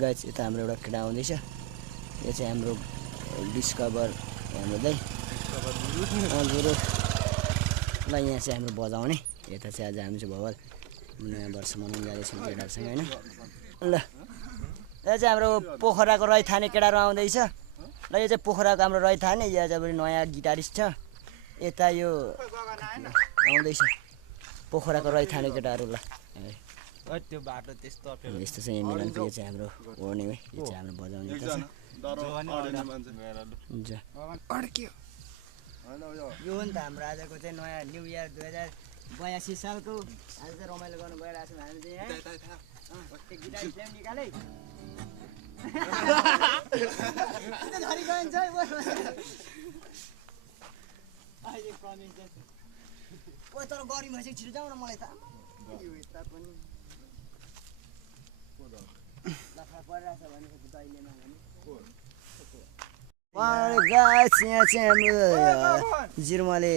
guys यता हाम्रो एउटा केटा आउँदैछ यो चाहिँ हाम्रो डिस्कभर हाम्रो दाइ गुरु ल यहाँ चाहिँ हाम्रो बजाउने यता चाहिँ आज हामी चाहिँ भवाल नयाँ वर्ष मनाउन जाँदैछौँ केटाहरूसँग होइन ल यो चाहिँ हाम्रो पोखराको रैथाने केटाहरू आउँदैछ ल यो चाहिँ पोखराको हाम्रो रैथाने यो चाहिँ नयाँ गिटारिस्ट छ यता यो आउँदैछ पोखराको रैथाने केटाहरू ल त्यो बाटो त्यस्तो यस्तो चाहिँ मिलन यो चाहिँ हाम्रो ओर्ने हो यो चाहिँ हाम्रो बजाउने हुन्छ यो हो नि त हाम्रो आजको चाहिँ नयाँ न्यू इयर 2082 सालको आज चाहिँ रमाइलो गर्नु गइरहेको छौँ हामी चाहिँ गिटार फ्लेम निकाले तर गरिम भएपछि छिटो जाउँ न मलाई त यता पनि लफडा परिरहेछ भनेको दैले नभने यहाँ चाहिँ हाम्रो जिर्मले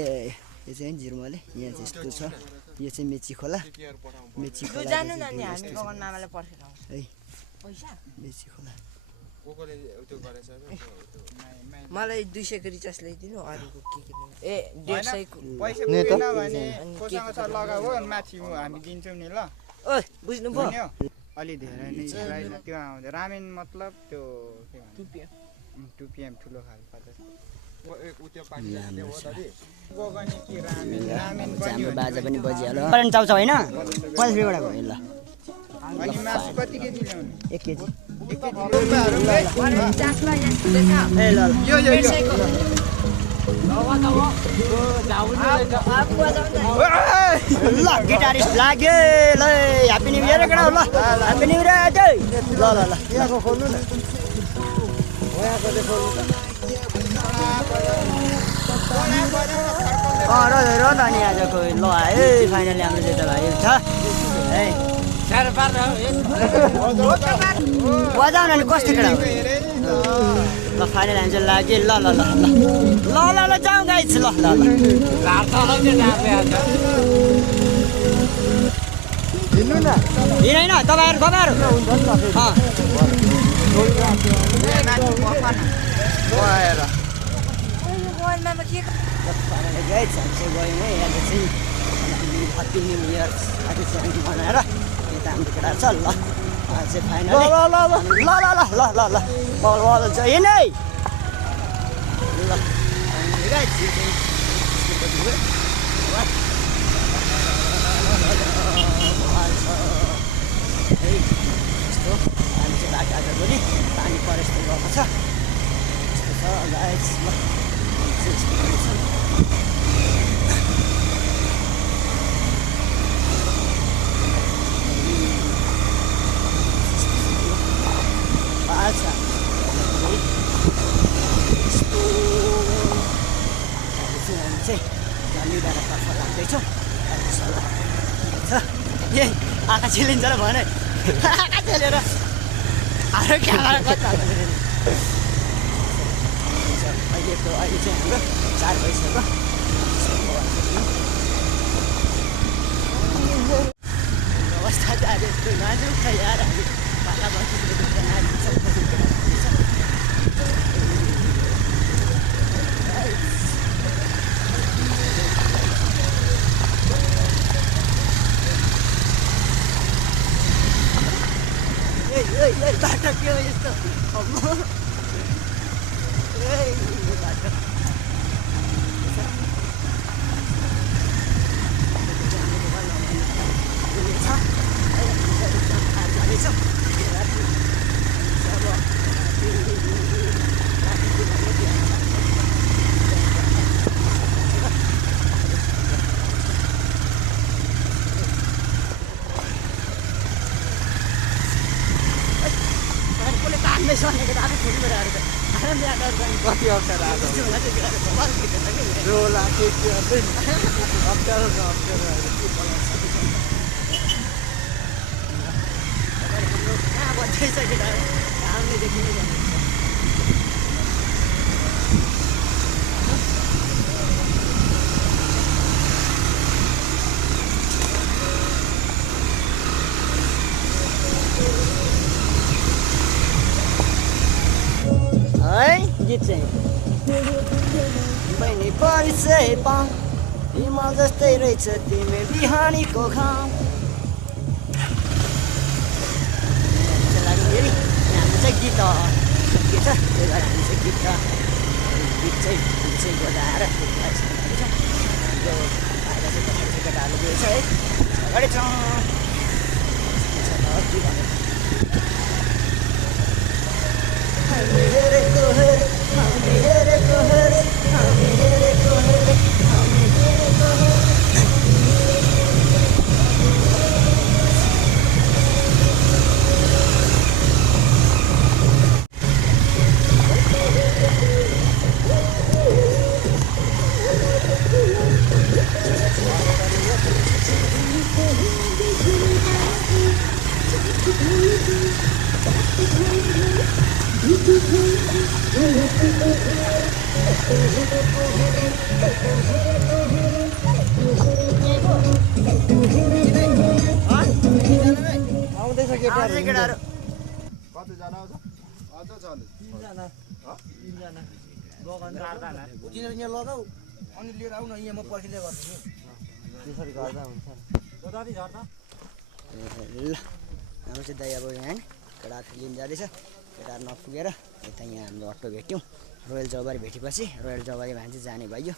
यो चाहिँ जिर्मले यहाँ चाहिँ यस्तो छ यो चाहिँ मेची खोला जानु न नि हामी बगन मामालाई पर्खेर आउँछ है पैसा मेची खोला मलाई 200 को रिचार्ज ल्याइदिनु अरूको के ए 150 को पैसा पुगेन भने कोसँग छ लगाऊ माथि हामी दिन्छौँ नि ल ओइ बुझ्नु भयो अलि धेरै नै त्यो आउँछ रामेन मतलब त्यो के भन्छ 2 PM ठुलो खाल पर्छ हाम्रो बाजा पनि बजिहाल्यो करेन्ट चाउँछ होइन 50 रुपियाँबाट भयो ल अनि मासु कति केजी ल्याउने 1 केजी ए ल यो ल गिटारिस्ट लाग्यो ल ह्याप्पी न्यू इयर केटा ल ह्याप्पी न्यू इयर ल ल ल यहाँको खोल्नु न यहाँको चाहिँ खोल्नु र त नि आजको ल है फाइनली हाम्रो चाहिँ त भाइ छ है बजाउन नि कस्तो केटा ल फाइनल हामी चाहिँ लाग्यो ल ल ल ल ल ल जाउँ गाइस ल ल ल हिँड्नु न हिँड होइन तपाईँहरू गाइस हामी चाहिँ गयौँ है यहाँ चाहिँ ह्याप्पी न्यू इयर आज चाहिँ मनाएर यता हाम्रो केटा छ ल चाहिँ फाइनल ल बल छ हिँड है ल गाइस यस्तो हामी चाहिँ बाटो आज भोलि पानी परेछ गएको छ यस्तो छ गाइस ल अच्छा हामी चाहिँ झन्डीबाट तर्फ लाग्दैछौँ यही आँखा छिलिन्छ र भने आँखा चेलेर हाम्रो क्यामेरा कता अहिले चाहिँ हाम्रो 4 भइसक्यो अवस्था चाहिँ आज यस्तो नाजुक छ यार हामी पाला बसिसकेको नाजुक छ बाटो के हो यस्तो बाटो कति अप्ठ्यारो रोला के अप्ठ्यारो हामीले देखिने यसै पाऊ हिमाल जस्तै रहेछ तिमी बिहानीको घाम हाम्रो चाहिँ गीत के छ त्यही भएर हामी चाहिँ गीत चाहिँ बजाएर हाम्रो भाइलाई चाहिँ पछाडि केटाहरूले दिएछ है अगाडि के भन्नु आउँदैछ केटाहरू कतिजना आउँछ अझ छ नि तिनजना गगन किनेर यहाँ लगाऊ अनि लिएर आऊ न यहाँ म पर्खिँदै गर्छु त्यसरी गर्दा हुन्छ गोदावरी झर्दा ल हाम्रो चाहिँ दाइ अब यहाँ केटाहरू लिन जाँदैछ केटाहरू नपुगेर यता यहाँ हाम्रो अटो भेट्यौँ रोयल चौबारी भेटेपछि रोयल चौबारी भाइ चाहिँ जाने भयो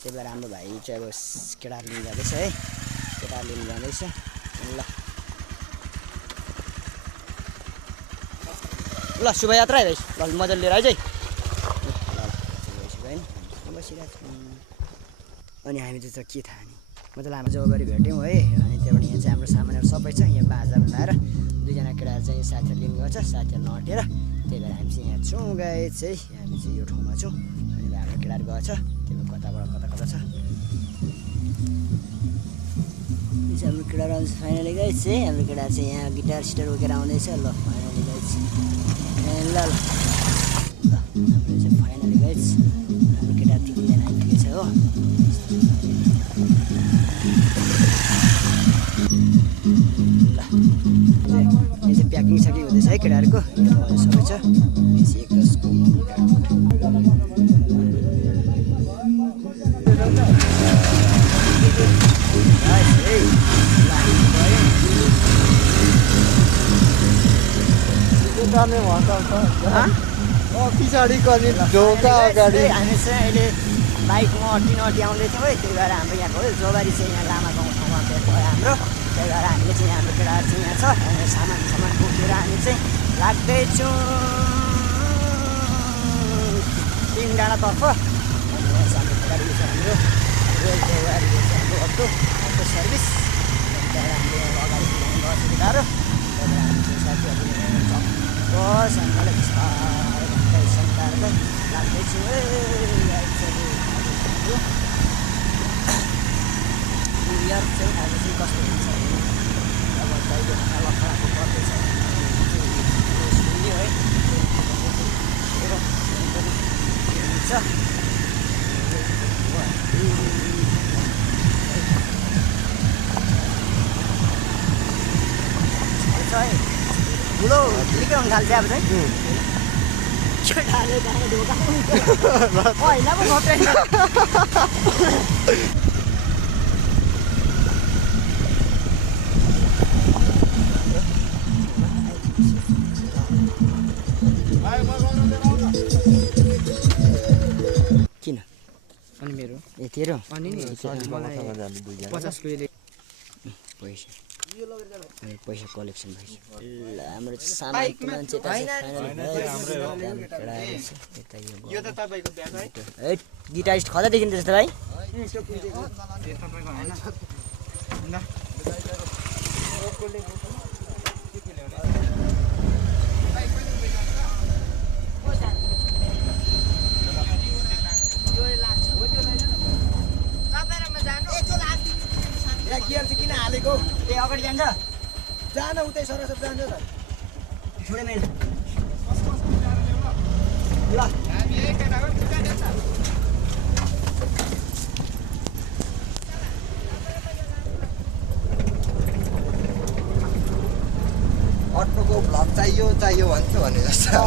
त्यही भएर हाम्रो भाइ चाहिँ अब केटाहरू लिन जाँदैछ है केटाहरू लिन जाँदैछ ल ल शुभयात्रा है भाइ ल मजाले लिएर आइज है ल बसिरहेको अनि हामी चाहिँ के थाहा नि मतलब हाम्रो चौबारी भेट्यौँ है अनि त्यहाँबाट यहाँ चाहिँ हाम्रो सामानहरू सबै छ यहाँ बाजा बनाएर दुईजना केटाहरू चाहिँ साथीहरू लिनु गर्छ साथीहरू नअटेर त्यही भएर हामी चाहिँ यहाँ छौँ गाई चाहिँ हामी चाहिँ यो ठाउँमा छौँ अनि हाम्रो केटाहरू गएछ त्यो कताबाट कता छ यो चाहिँ हाम्रो केटाहरू आउँछ फाइनली गाई चाहिँ हाम्रो केटाहरू चाहिँ यहाँ गिटार सिटार बोकेर आउँदैछ ल फाइनली गाई चाहिँ ल ल हाम्रो चाहिँ फाइनली गाई हाम्रो केटाहरू तिनजना आइपुगेछ हो यो चाहिँ प्याकिङ सकिङ हुँदैछ है केटाहरूको सबै छ एक 10को पछाडि गर्ने ढोका अगाडि हामी चाहिँ अहिले बाइकमा अट्टी आउँदै थियौँ है त्यही भएर हाम्रो यहाँ भयो जोबारी चाहिँ यहाँ लामा गाउँ ठाउँमा भेट भयो हाम्रो त्यही भएर हामीले चाहिँ हाम्रो केटाहरू चाहिँ यहाँ छ अनि सामान बोकेर हामी चाहिँ लाग्दैछौँ 3 डाँडातर्फ अनि यहाँ चाहिँ हाम्रो केटाहरू छ हाम्रो रोयल जोबारी हाम्रो अटो सर्भिस त्यही भएर हामीले अगाडि गर्छ केटाहरू त्यही भएर हामी चाहिँ साथीहरू बस हामीलाई बिस्तारै सन्ताएर लाग्दैछु यार चाहिँ आज चाहिँ कस्तो हुन्छ अब कहिले लखडाको पर्दैछ सुन्यो है हुन्छ है ठुलो निकै हुन थाल्छ अब चाहिँ केटाले जाने ढोका होइन पो घटेन किन अनि मेरो ए तेरो अनि नि 50 को पैसा पैसा कलेक्सन भइसक्यो ल हाम्रो सामानको मान्छे यो त तपाईको ब्याग है है गिटारिस्ट खदा देखिन्छ जस्तो भाइ तपाईको हैन ल किन हालेको ए अगाडि जान्छ जान उतै सरसर जान्छ त छोडे मैले ल हामी एकैटा हो दुईटा देख्छ अटोको भ्लग चाहियो भन्छ भने जस्तो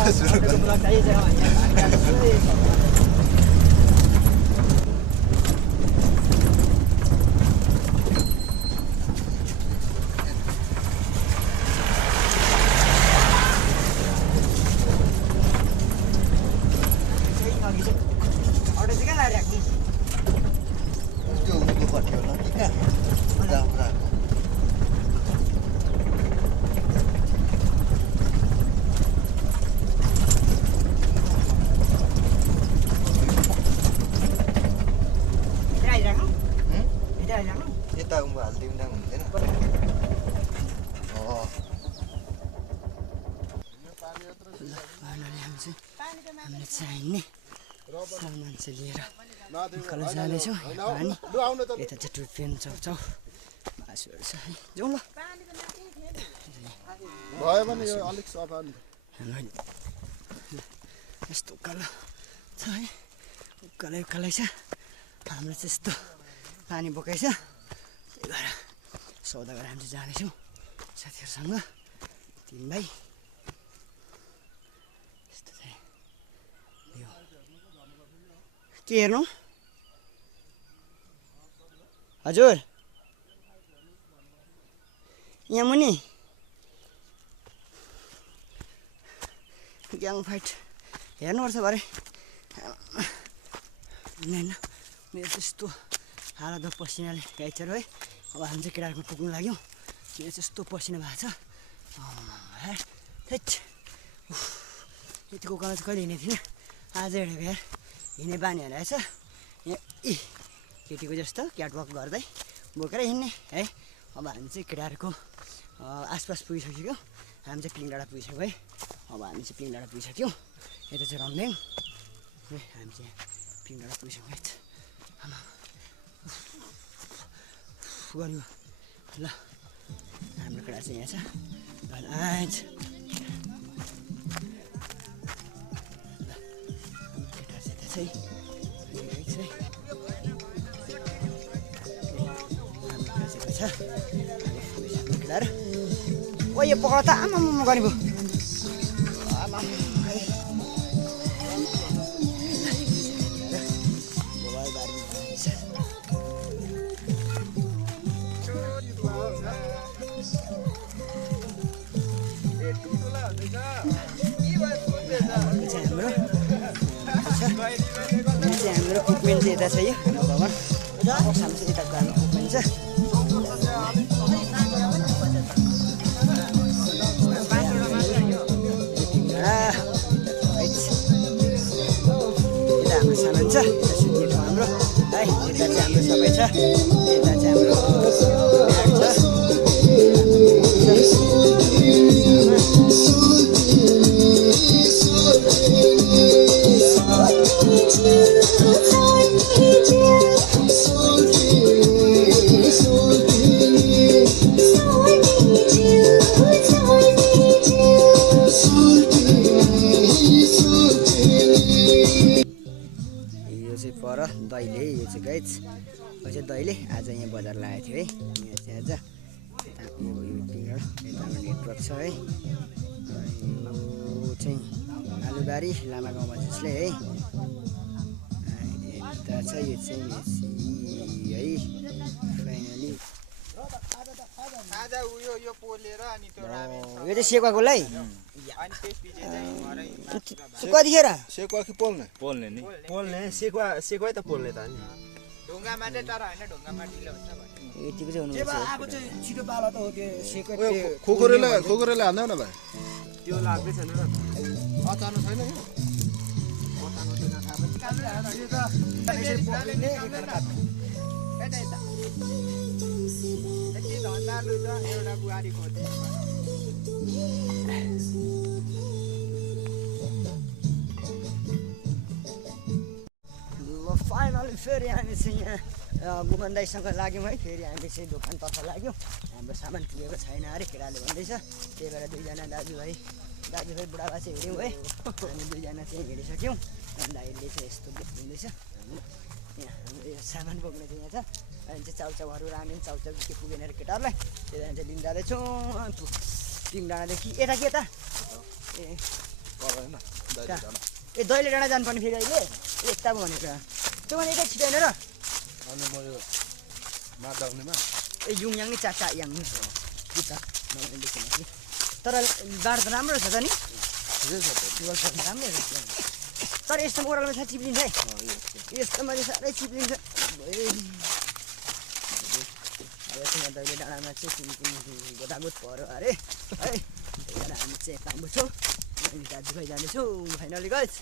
यता उँभो हालिदिउँ न हुँदैन हामीले चाहिने सामान चाहिँ लिएर उकालो जाँदैछौँ अनि यता चाहिँ टुर्पियन चौचाउ मासुहरू छ है जाउँ ल भयो भने यो अलिक सफा यस्तो उकालो छ है उकालै छ हाम्रो चाहिँ यस्तो पानी बोकाइछ त्यही भएर सौदा गरेर हामी चाहिँ जाँदैछौँ साथीहरूसँग 3 भाइ यस्तो चाहिँ यो के हेर्नु हजुर यहाँ मुनि ग्याङ फाइट हेर्नुपर्छ भरे होइन मेरो त्यस्तो हालत पसिनाले गाइचहरू है अब हामी चाहिँ केटाहरूको पुग्नु लाग्यौँ मेरो त्यस्तो पसिना भएको छ हेट यतिको उकालो चाहिँ कहिले हिँडेको थिइनँ आज हिँडेको यार हिँड्ने बानी हराएछ यहाँ केटीको जस्तो क्याटवक गर्दै बोकेर हिँड्ने है अब हामी चाहिँ केटाहरूको आसपास पुगिसक्यो हामी चाहिँ पिङ डाँडा पुगिसक्यो है अब हामी चाहिँ पिङ डाँडा पुगिसक्यौँ यता चाहिँ रम्भेङ हामी चाहिँ पिङ डाँडा पुगिसक्यौँ है गऱ्यो ल हाम्रो केटा चाहिँ यहाँ छ केटा चाहिँ केटाहरू ओ यो पक्रा त आमा गर्ने भयो हाम्रो कुकमेन्ट चाहिँ यता छ यो हाम्रो भवन सानो चाहिँ यताको हाम्रो कुकमेन्ट छ यता हाम्रो सामान छ यता सुत्नेको हाम्रो है यता चाहिँ हाम्रो सबै छ यता चाहिँ हाम्रो ब्याग छ दैले यो चाहिँ गाइज यो चाहिँ दैले आज यहाँ बजार लागेको थियो है यहाँ चाहिँ आज यता नेटवर्क छ है यो चाहिँ आलुबारी लामा गाउँमा जसले है यता छ यो चाहिँ है फाइनली यो चाहिँ सेकुवाकोलाई कतिखेर सेकुवा कि पोल्ने पोल्ने नि पोल्ने सेकुवै त पोल्ने त नि ढुङ्गामा चाहिँ तर होइन ढुङ्गामा ढिलो हुन्छ यतिको चाहिँ हुनु आएको चाहिँ छिटो पाला त हो त्यो सेकुवा खोखरेले हान्दैन न भाइ त्यो लाग्दै छैन र अचानो छैन यो एउटा बुहारी खोज्दै फाइनली फेरि हामी चाहिँ यहाँ गुमन दाईसँग लाग्यौँ है फेरि हामी चाहिँ दोकानतर्फ लाग्यौँ हाम्रो सामान पुगेको छैन अरे केटाले भन्दैछ त्यही भएर दुईजना दाजुभाइ बुढाबा चाहिँ हिँड्यौँ है हामी दुईजना चाहिँ हिँडिसक्यौँ अनि दाइले चाहिँ यस्तो बोक्नुहुँदैछ यहाँ हाम्रो यो सामान बोक्ने चाहिँ यहाँ छ अनि चाहिँ चाउचाउहरू रामेन चाउचाउ के पुगेन अरे केटाहरूलाई त्यहाँदेखि चाहिँ लिन जाँदैछौँ पिङ डाँडादेखि यता के यता ए दैले डाँडा जानुपर्ने फेरि अहिले यता पो भनेको त्यो भने यतै छिटो होइन र ए युङयाङ नि चाचा याङ नि के छ तर बाटो त राम्रो रहेछ त नि राम्रै रहेछ तर यस्तो ओह्रालोमा साह्रै चिप्लिन्छ है यस्तोमा चाहिँ साह्रै चिप्लिन्छ यहाँ दैले डाँडामा चाहिँ गोदागोद पऱ्यो अरे है त्यही भएर हामी चाहिँ यता आउँछौँ दाजुभाइ जाँदैछौँ फाइनली गएछ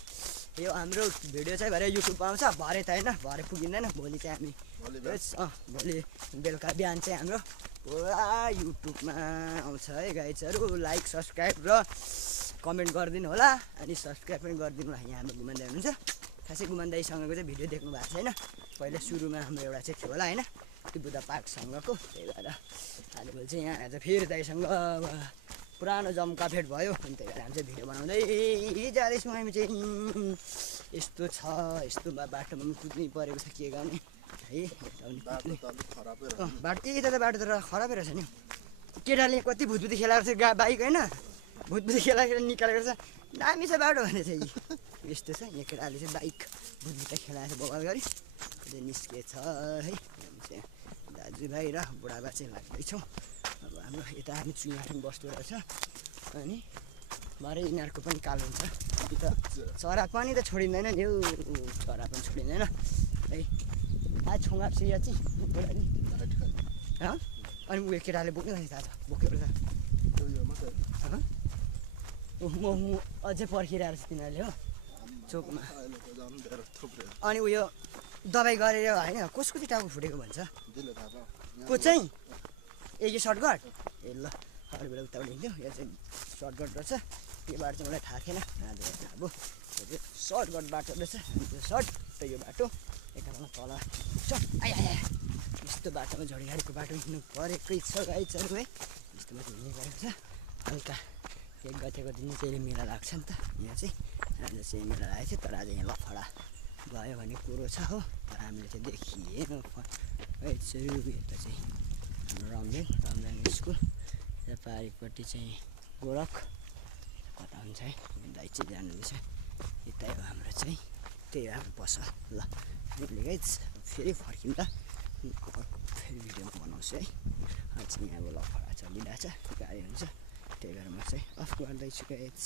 यो हाम्रो भिडियो चाहिँ भरे युट्युबमा आउँछ भरे त होइन भरे पुगिँदैन भोलि चाहिँ हामी भोलि बेलुका बिहान चाहिँ हाम्रो पुरा युट्युबमा आउँछ है गाइजहरू लाइक सब्सक्राइब र कमेन्ट गरिदिनु होला अनि सब्सक्राइब पनि गरिदिनु होला यहाँ हाम्रो गुमान दाइ हुनुहुन्छ खासै गुमान दाइसँगको चाहिँ भिडियो देख्नु भएको छैन पहिला सुरुमा हाम्रो एउटा चाहिँ थियो होला होइन त्यो बुद्ध पार्कसँगको त्यही भएर आजभोलि चाहिँ यहाँ आज फेरि दाइसँग पुरानो जम्का भेट भयो अनि त्यही भएर हामी चाहिँ भिडियो बनाउँदै जाँदैछौँ हामी चाहिँ यस्तो छ यस्तो बाटोमा पनि कुद्नै परेको छ के गर्ने है बाटो यता त बाटो त खराबै रहेछ नि केटाले कति भुतभुती खेलाएको छ बाइक होइन भुतभुती खेलाएर निकालेको छ दामी छ बाटो भने चाहिँ यस्तो छ यहाँ केटाले चाहिँ बाइक भुतभुता खेलाएको छ बवाल गरी चाहिँ निस्केछ है हामी चाहिँ दाजुभाइ र बुढाबा चाहिँ लाग्दैछौँ अब हाम्रो यता हामी चुइमाठमा बस्दो रहेछ अनि भरे यिनीहरूको पनि कालो हुन्छ अन्त चरा पनि त छोडिँदैन नि हौ चरा पनि छोडिँदैन है आज छोङ्गा सिया चाहिँ बुढाले अनि उयो केटाले बोक्नु नि आज बोकेको छ म अझै पर्खिरहेको छु तिनीहरूले हो चोकमा अनि उयो दबाई गरेर होइन कसको चाहिँ टाउको फुटेको भन्छ को चाहिँ ए यो सर्टकट ए ल अरू बेला उताबाट हिँड्थ्यो यो चाहिँ सर्टकट रहेछ त्यो बाटो चाहिँ मलाई थाहा थिएन आज अब यो चाहिँ सर्टकट बाटो रहेछ त्यो सर्ट र यो बाटो एकामा तल आइ यस्तो बाटोमा झोडीगाडीको बाटो हिँड्नु परेकै छ गाइजहरू है यस्तो बाटो हिँड्ने गरेको छ हल्का 1 गतेको दिन चाहिँ मेला लाग्छ नि त यहाँ चाहिँ आज चाहिँ मेला लागेको थियो तर आज यहाँ लफडा गयो भन्ने कुरो छ हो तर हामीले चाहिँ देखिएन गाइजहरू यता चाहिँ हाम्रो रमजाङ स्कुल र पारिपट्टि चाहिँ गोरख कता हुन्छ है दाइ चाहिँ जानुहुँदैछ यतै हो हाम्रो चाहिँ त्यही हो हाम्रो पसल ल हामीले गाइज फेरि फर्किँदा फेरि भिडियोमा बनाउँछु है आज चाहिँ यहाँ अब लफडा चलिरहेछ गाडी हुन्छ त्यही भएर म चाहिँ अफ गर्दैछु गाइज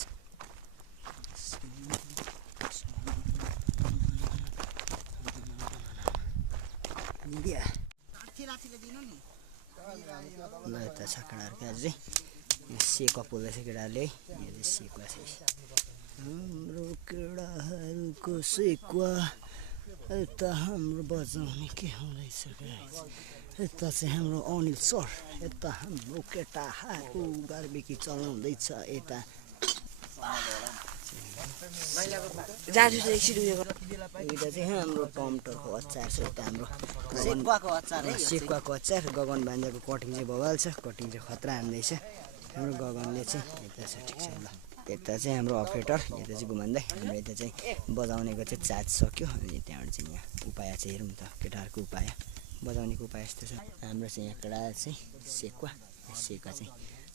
ल यता छ केटाहरूको आज चाहिँ सेकुवा पोल्दैछ केटाहरूले यहाँ चाहिँ सेकुवा छ हाम्रो केटाहरूको सेकुवा यता हाम्रो बजाउने के हुँदैछ यता चाहिँ हाम्रो अनिल सर यता हाम्रो केटाहरू गार्बेकी चलाउँदैछ यता यता चाहिँ हाम्रो टमटरको अचार छ यता हाम्रो सेकुवाको अचार गगन भान्जाको कटिङ चाहिँ बवाल छ कटिङ चाहिँ खतरा हान्दैछ हाम्रो गगनले चाहिँ यता छ ठिक छ ल यता चाहिँ हाम्रो अपरेटर यता चाहिँ घुमाउँदै हाम्रो यता चाहिँ बजाउनेको चाहिँ चार्ज सक्यो अनि त्यहाँबाट चाहिँ यहाँ उपाय चाहिँ हेरौँ त केटाहरूको उपाय बजाउनेको उपाय यस्तो छ हाम्रो चाहिँ यहाँ केटा चाहिँ सेकुवा चाहिँ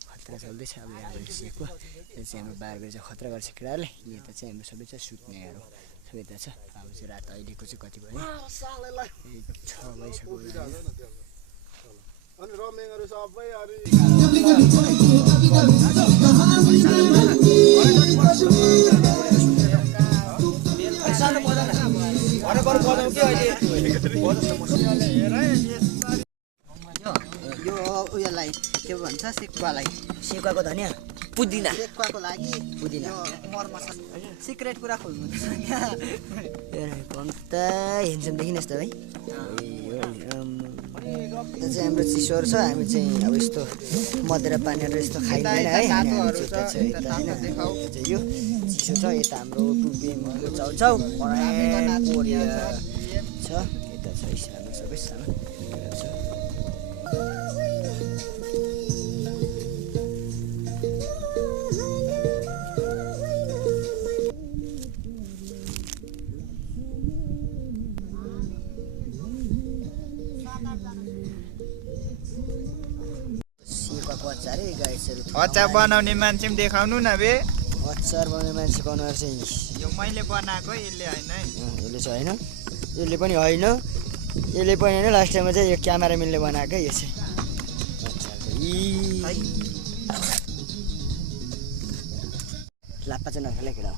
खतरा चल्दैछ अब हाम्रो सेकुवा यो चाहिँ हाम्रो 12 बजी चाहिँ खतरा गर्छ केटाहरूले यता चाहिँ हाम्रो सबै चाहिँ सुत्नेहरू सबै यता छ अब चाहिँ रात अहिलेको चाहिँ कति भयो 6 भइसक्यो अनि रमेङहरु सबै यो उयोलाई के भन्छ सेकुवाको धनिया पुदिना सेकुवाको लागि पुदिना मरमसला सिक्रेट कुरा खोल्नु त हेन्सम देखिन यस्तो भाइ यो चाहिँ हाम्रो चिसोहरू छ हामी चाहिँ अब यस्तो मदिरा पानीहरू यस्तो खाइँदैन है यो चिसो छ यता हाम्रो टुपिएको चाउचाउ कोरिया छ यता छ हाम्रो सबै सामान छ अचार बनाउने मान्छे पनि देखाउनु न बे अचार बनाउने मान्छे बनाएर चाहिँ यो मैले बनाएको यसले होइन है यसले चाहिँ होइन यसले पनि होइन लास्ट टाइममा चाहिँ यो क्यामेराम्यानले बनाएको यो चाहिँ लाप्पा चाहिँ नखेला केटा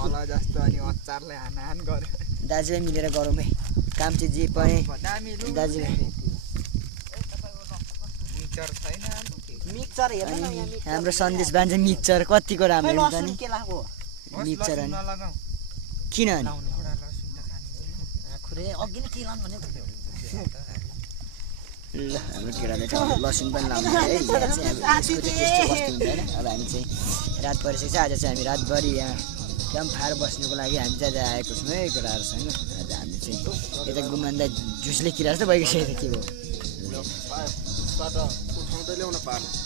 होला जस्तो अनि अचारले हान गर्यो दाजुभाइ मिलेर गरौँ है काम चाहिँ जे पनि दाजुभाइ मिक्सर हेर्नु न हाम्रो सन्देश बान्छ मिक्सर कतिको राम्रो हुन्छ नि मिक्सर अनि किन अनि ल हाम्रो केटाले त लसुन पनि लाउनु है यहाँ चाहिँ अब यसको चाहिँ त्यस्तो बस्नु हुँदैन अब हामी चाहिँ रात परिसकेको छ आज चाहिँ हामी रातभरि यहाँ क्याम्पफायर बस्नुको लागि हामी चाहिँ आज आएको छौँ है केटाहरूसँग आज हामी चाहिँ यता गुमान्दा झुसले किरा जस्तो भइसकेको के हो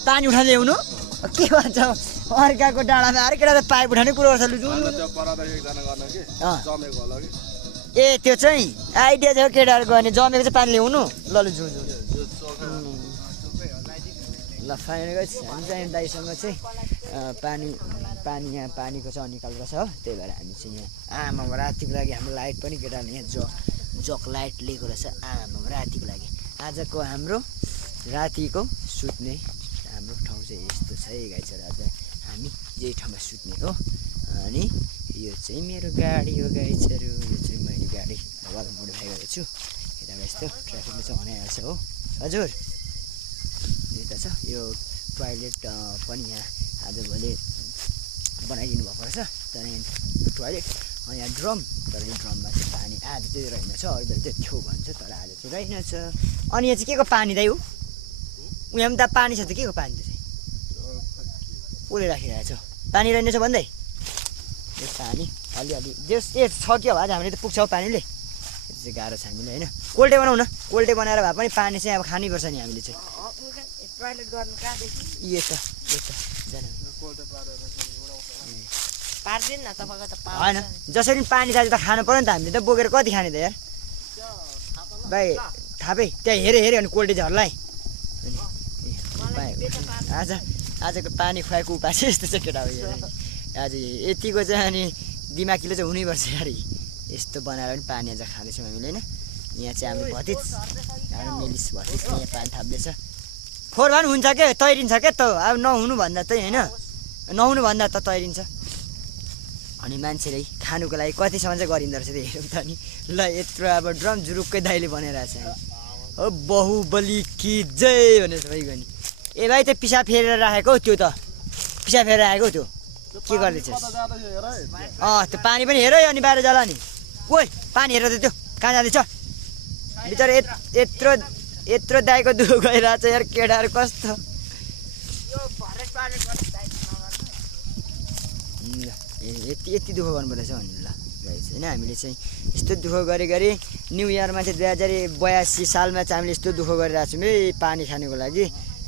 पानी उठाएर ल्याउनु के भन्छ अर्काको डाँडामा अरे केटा त पाइप उठाउने कुरो गर्छ लु ए त्यो चाहिँ आइडिया थियो केटाहरूको अनि जमेको चाहिँ पानी ल्याउनु ल लु जु ल फाइनल हामी चाहिँ दाइसँग चाहिँ पानी यहाँ पानीको चाहिँ निकाल्दो रहेछ हो त्यही भएर हामी चाहिँ यहाँ आमामा रातिको लागि हाम्रो लाइट पनि केटाले यहाँ जक लाइट लिएको रहेछ आमामा रातिको लागि आजको हाम्रो रातिको सुत्ने हाम्रो ठाउँ चाहिँ यस्तो छ है गाइसहरू आज हामी यही ठाउँमा सुत्ने हो अनि यो चाहिँ मेरो गाडी हो गाइसहरू यो चाहिँ मैले गाडी वाल मोडिफाई गरेको छु यता यस्तो ट्राफिकले चाहिँ हनाइरहेको छ हो हजुर यता छ यो टोयलेट पनि यहाँ आजभोलि बनाइदिनु भएको रहेछ त्यहाँदेखि टोयलेट यहाँ ड्रम तर यो ड्रममा चाहिँ पानी आज चाहिँ रहेनछ अरू बेला चाहिँ थियो भन्छ तर आज चाहिँ रहेनछ अनि यहाँ चाहिँ के को पानी दाइ हो उहाँ पनि त पानी छ त के को पानी चाहिँ उसले राखिरहेको छ पानी रहेनछ भन्दै यो पानी अलिअलि जस ए छ कि हो आज हामीले त पुग्छौँ पानीले त्यो चाहिँ गाह्रो छ हामीले होइन कोल्टे बनाउन कोल्टे बनाएर भए पनि पानी चाहिँ अब खानैपर्छ नि हामीले चाहिँ होइन जसरी पानी चाहियो त खानु पऱ्यो नि त हामीले त बोकेर कति खाने त यार भाइ थापै त्यहाँ हेऱ्यो हेऱ्यो भने कोल्टे झर्लाई आजको पानी खुवाएको उपाय चाहिँ यस्तो चाहिँ केटा हो आज यतिको चाहिँ अनि दिमागीले चाहिँ हुनैपर्छ यार यस्तो बनाएर पनि पानी आज खाँदैछौँ हामीले होइन यहाँ चाहिँ हाम्रो भतिज हाम्रो मेलिस भतिज यहाँ पानी थाप्दैछ फोहोर भए पनि हुन्छ क्या तैरिन्छ क्या त अब नहुनु भन्दा त होइन नहुनु भन्दा त तैरिन्छ अनि मान्छेले खानुको लागि कतिसम्म चाहिँ गरिँदो रहेछ त्यो हेरौँ त नि ल यत्रो अब ड्रम जुरुक्कै दाइले बनाइरहेको छ हो बाहुबली कि जय भनेर भइगयो नि ए भाइ त्यो पिसाब फेरेर राखेको त्यो त पिसाब फेरेर राखेको त्यो के गर्दैछस् त्यो पानी पनि हेर अनि बाहिर जाला नि ओइ पानी हेर त त्यो कहाँ जाँदैछ बिचरा यत्रो दाइको दुःख गइरहेको छ यार केटाहरू कस्तो यति दुःख गर्नुपर्दैछ भने ल गाइस होइन हामीले चाहिँ यस्तो दुःख गरी न्यु इयरमा चाहिँ 2082 सालमा चाहिँ हामीले यस्तो दुःख गरिरहेको छौँ है पानी खानुको लागि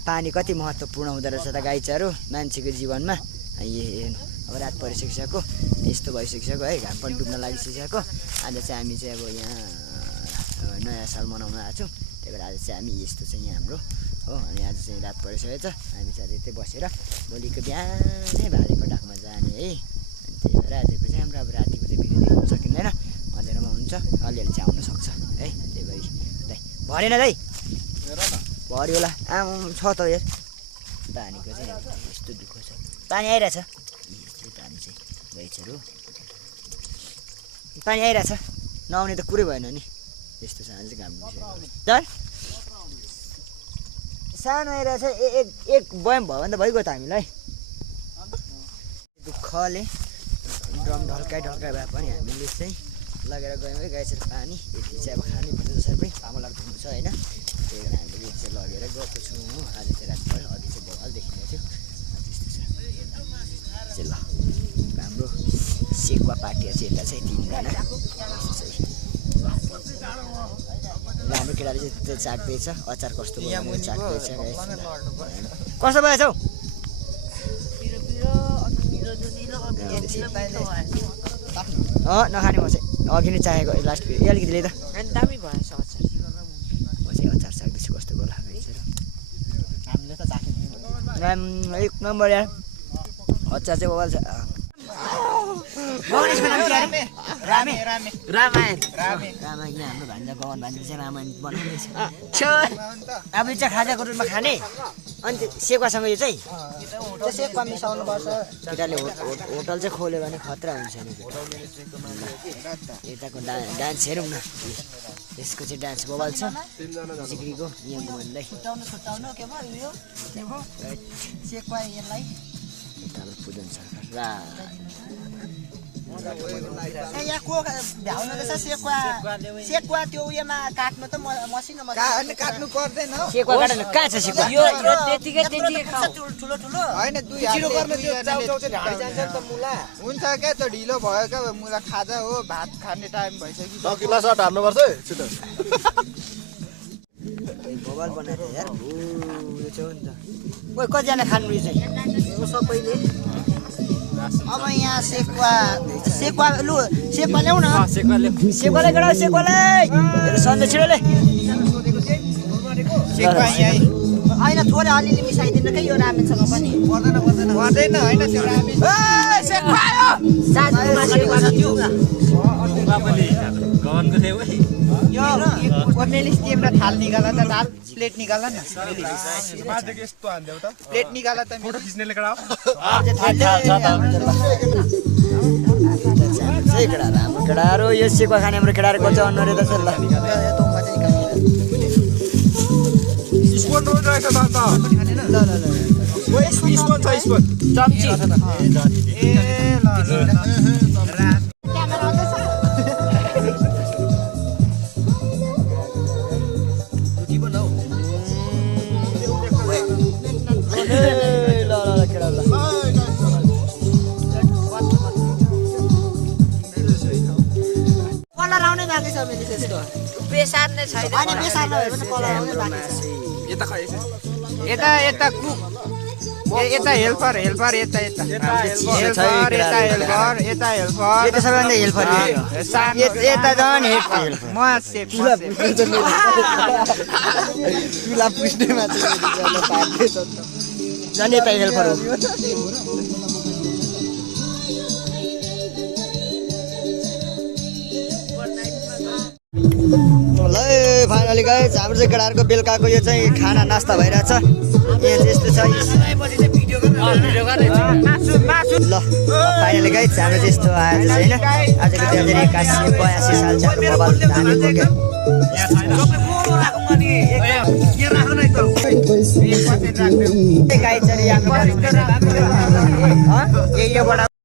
पानी कति महत्त्वपूर्ण हुँदो रहेछ त गाइसहरू मान्छेको जीवनमा अब रात परिसकिसक्यो यस्तो भइसकिसक्यो है घाम पनि डुब्न लागिसकिसक्यो आज चाहिँ हामी चाहिँ अब यहाँ नयाँ साल मनाउन आएको छौँ त्यही भएर आज चाहिँ हामी यस्तो चाहिँ यहाँ हाम्रो हो अनि आज चाहिँ रात परिसकेको छ हामी चाहिँ यतै बसेर भोलिको बिहानै भालेको डाकमा जाने है अनि त्यही भएर आजको चाहिँ हाम्रो अब रातिको चाहिँ भिडियो देख्नु सकिँदैन अँध्यारोमा हुन्छ अलिअलि चाहिँ आउन सक्छ है त्यही भएर दाइ भरेन दाइ भऱ्यो होला आम छ त यार पानीको चाहिँ यस्तो दुःख छ पानी आइरहेछ पानी चाहिँ गाइसहरू पानी आइरहेछ नआउने त कुरै भएन नि यस्तो सानो चाहिँ घाम तर सानो आइरहेछ एक बयम भयो भने त भइगयो त हामीलाई दुःखले ड्रम ढल्काइ भए पनि हामीले चाहिँ लगेर गयौँ है गाइसहरू पानी यति चाहिँ अब खानै पर्छ जसरी पनि फामलाको धुनु छ होइन त्यही भएर हामीले चाहिँ लगेर गएको छौँ आज चाहिँ रात पऱ्यो अघि चाहिँ भल देखिँदै थियो त्यस्तो छ ल हाम्रो सेकुवा पार्टी चाहिँ यता चाहिँ 3 जना हाम्रो केटाले चाहिँ त्यो चाट्दैछ अचार कस्तो भयो चाट्दैछ कस्तो भएछ हौ नखाने म चाहिँ अघि नै चाहेको लास्ट अलिकति ले त दामी भएछ अचार म चाहिँ अचार चाख्दैछु कस्तो होला हामीले त चाख्ने एक नम्बर यार अचार चाहिँ बवाल छ रामायण हाम्रो भान्जा पवन भान्जा चाहिँ रामायण बनाउँदैछ अब चाहिँ खाजाको रूपमा खाने अनि सेकुवासँग यो चाहिँ सेकुवा मिसाउनु पर्छ केटाले होटल चाहिँ खोल्यो भने खतरा हुन्छ नि यताको डान्स हेरौँ न यसको चाहिँ डान्स बवाल छ सिक्रीको यहाँ घुमाउँदै पूजन सरकार यहाँ को भ्याउनु रहेछ सेकुवा त्यो उयोमा काट्नु त मसिनो काट्नु पर्दैन सेकुवा काट्नु कहाँ छ सेकुवा यो त्यतिकै खाऊ ठुलो होइन दुई चिरो गर्न त्यो हातले चाउ चाहिँ ढाडी जान्छ नि त मुला हुन्छ क्या त ढिलो भयो क्या मुला खाजा हो भात खाने टाइम भइसक्यो किला सर्ट हान्नुपर्छ है छिटो भोबाल बनाएको यार यो चाहिँ हो नि त ओइ कतिजना खानु रहेछ सबैले अब यहाँ सेकुवा लु सेकुवा ल्याउ न सेकुवालाई गडा सेकुवालाई सन्देश छिटोले होइन थोरै अलिअलि मिसाइदिनु के यो रामेनसँग पनि पर्दैन होइन त्यो रामेन यो कोर्नेलिस तिम्रो थाल निकाल त थाल प्लेट निकाल न प्लेट निकाल त फोटो खिच्नेले कडा सही केटा राम्रो केटाहरू यो सेकुवा खाने हाम्रो केटाहरू कति अन्नु रहेछ ल चम्ची कलर आउनै बाँकी छ मैले त्यसको बेसार नै छैन होइन बेसार नभए पनि कलर आउनै बाँकी छ यता यता कुक यता हेल्पर हेल्पर यता यता हेल्पर यता हेल्पर यता हेल्पर यो त सबैभन्दा हेल्पर यता झन् हेल्पर म सेफ तुला पुस्ने मात्र झन् यता हेल्पर हो ल फाइनली गाइस हाम्रो चाहिँ केटाहरूको बेलुकाको यो चाहिँ खाना नास्ता भइरहेछ यहाँ चाहिँ यस्तो छ ल फाइनली गाइस हाम्रो चाहिँ यस्तो आएर चाहिँ होइन आजको 2081 साल चाहिँ मोबाइल हामी बोक्यो गाई चाहिँ यहाँबाट